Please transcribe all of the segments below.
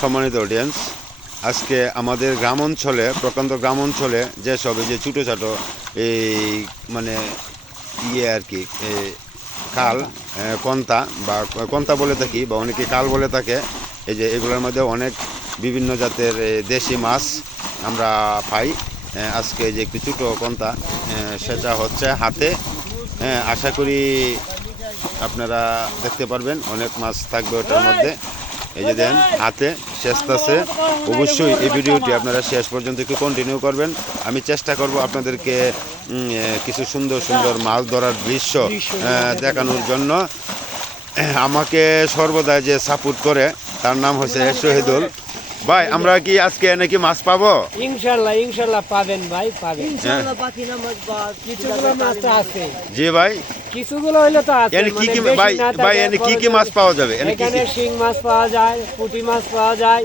সম্মানিত অডিয়েন্স আজকে আমাদের গ্রাম অঞ্চলে প্রকান্ত গ্রাম অঞ্চলে যেসব এই যে ছোটো ছোটো এই মানে ইয়ে আর কি কাল কন্তা বা কন্তা বলে থাকি বা অনেকে কাল বলে থাকে, এই যে এগুলোর মধ্যে অনেক বিভিন্ন জাতের দেশি মাছ আমরা পাই। আজকে যে একটু ছোটো কন্তা সেটা হচ্ছে হাতে। আশা করি আপনারা দেখতে পারবেন, অনেক মাছ থাকবে ওটার মধ্যে। এই যে দেন, হাতে। শেষতাছে অবশ্যই এই ভিডিওটি আপনারা শেষ পর্যন্ত একটু কন্টিনিউ করবেন। আমি চেষ্টা করব আপনাদেরকে কিছু সুন্দর সুন্দর মাছ ধরার দৃশ্য দেখানোর জন্য। আমাকে সর্বদা যে সাপোর্ট করে তার নাম হচ্ছে শহীদুল। ভাই আমরা কি আজকে নাকি মাছ পাবো? ইনশাল্লাহ ইনশাল্লাহ পাবেন ভাই পাবেন। ইনশাআল্লাহ বাকি নামাজ বা কিছুগুলো মাছ আছে। জি ভাই। কিছুগুলো হইলে তো আছে এনে কি মানে কি ভাই ভাই এনে কি কি মাছ পাওয়া যাবে? এনে কি এখানে শিং মাছ পাওয়া যায় পুঁটি মাছ পাওয়া যায়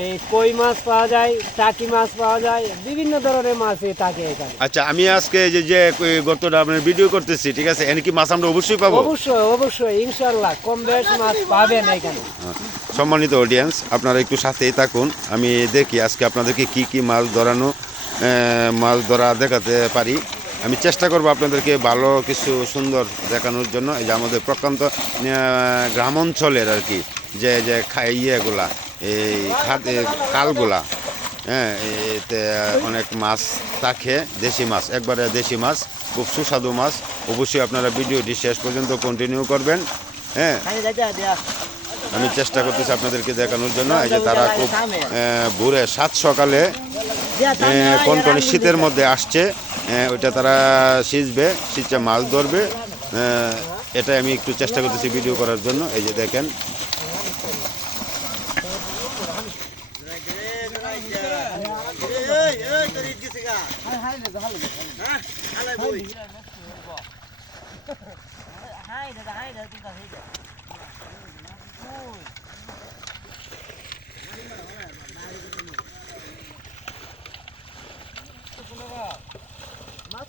এই কই মাছ পাওয়া যায় টাকি মাছ পাওয়া যায় বিভিন্ন ধরনের মাছই থাকে এখানে। আচ্ছা আমি আজকে যে যে গতটা আপনার ভিডিও করতেছি ঠিক আছে? এনে কি মাছ আমরা অবশ্যই পাবো? অবশ্যই অবশ্যই ইনশাল্লাহ কম বেশ মাছ পাবেন এখানে। সম্মানিত অডিয়েন্স আপনারা একটু সাথেই থাকুন। আমি দেখি আজকে আপনাদেরকে কি কি মাছ ধরানো মাছ ধরা দেখাতে পারি। আমি চেষ্টা করব আপনাদেরকে ভালো কিছু সুন্দর দেখানোর জন্য। এই যে আমাদের প্রত্যন্ত আহ, গ্রাম অঞ্চলের আর কি যে যে ইয়েগুলা এই খাদ কালগুলা হ্যাঁ এতে অনেক মাছ থাকে দেশি মাছ একবারে দেশি মাছ খুব সুস্বাদু মাছ। অবশ্যই আপনারা ভিডিওটি শেষ পর্যন্ত কন্টিনিউ করবেন হ্যাঁ। আমি চেষ্টা করতেছি আপনাদেরকে দেখানোর জন্য এই যে তারা খুব ভোরে সাত সকালে কোন কোন শীতের মধ্যে আসছে ওইটা তারা সিজবে সিজে মাছ ধরবে এটা আমি একটু চেষ্টা করতেছি ভিডিও করার জন্য এই যে দেখেন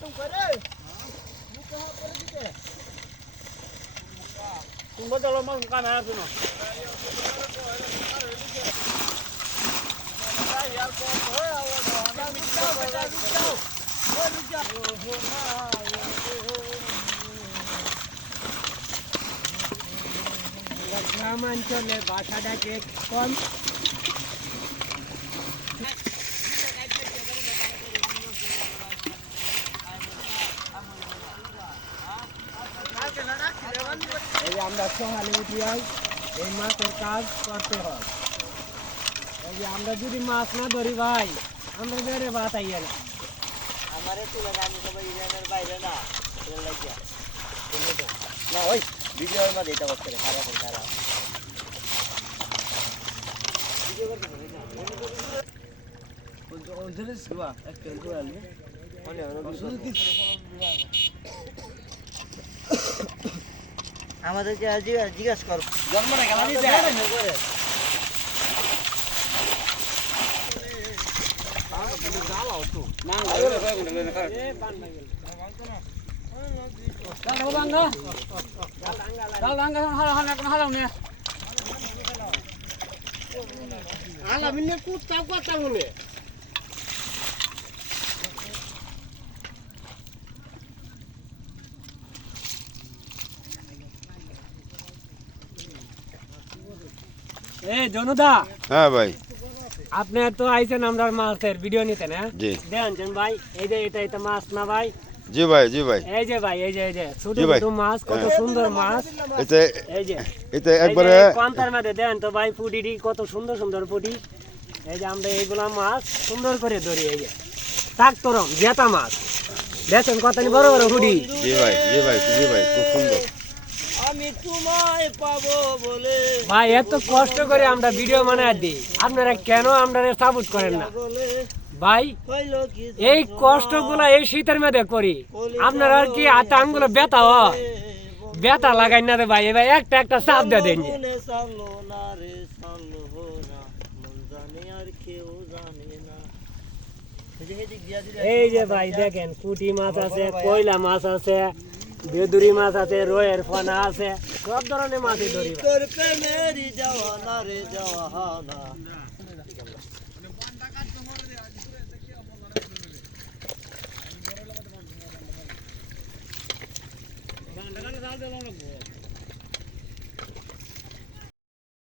તું કરે? હું કહો કરે કે તું બદલો માં કામ આયા તું યાર કો હોય આવો બટા રૂક જાઓ હો રૂક જાઓ હો ના ગ્રામાંચલે ભાષાડા કે કોણ উঠি হয় এই মাছের কাজ করতে হয়। এই যে আমরা যদি মাছ না ধরি ভাই আমরা বেড়ে ভাত আইয়া না। আমারে তুলে আমি সবাই ইরানের বাইরে না লাগিয়া। না ওই ভিডিওর মধ্যে এটা করতে খারাপ খারাপ আমাদেরকে জিজ্ঞাসা কর জন্ম না গেল জনদা হ্যাঁ ভাই। আপনি তো আইছেন আমরা মাছের ভিডিও নিতেন হ্যাঁ জি। দেখেন ভাই। এই যে এটা এটা মাছ না ভাই? জি ভাই জি ভাই। এই যে ভাই এই যে এই যে ছোট ছোট মাছ কত হ্যাঁ। সুন্দর মাছ। এতে এই যে। এতে একবারে কান্তার মধ্যে দেন তো ভাই পুটিটি কত সুন্দর সুন্দর পুটি। এই যে আমরা এইগুলা মাছ সুন্দর করে ধরি এই যে। তাকতরম জেতা মাছ। দেখেন কত বড় বড় পুটি। জি ভাই জি ভাই জি ভাই খুব সুন্দর। তোমায় পাবো বলে। ভাই এত কষ্ট করে আমরা ভিডিও বানায় দিই। আপনারা কেন আমরা সাপোর্ট করেন না? ভাই এই কষ্টগুলো এই শীতের মধ্যে করি। আপনারা আর কি হাতে আঙ্গুলো ব্যথা হয়। ব্যথা লাগাই না রে ভাই এবার একটা একটা চাপ দিয়ে দেন। এই যে ভাই দেখেন পুঁটি মাছ আছে কয়লা মাছ আছে। বেদুরি মাছ আছে রোয়ের ফানা আছে সব ধরনের মাছই ধরি। তোর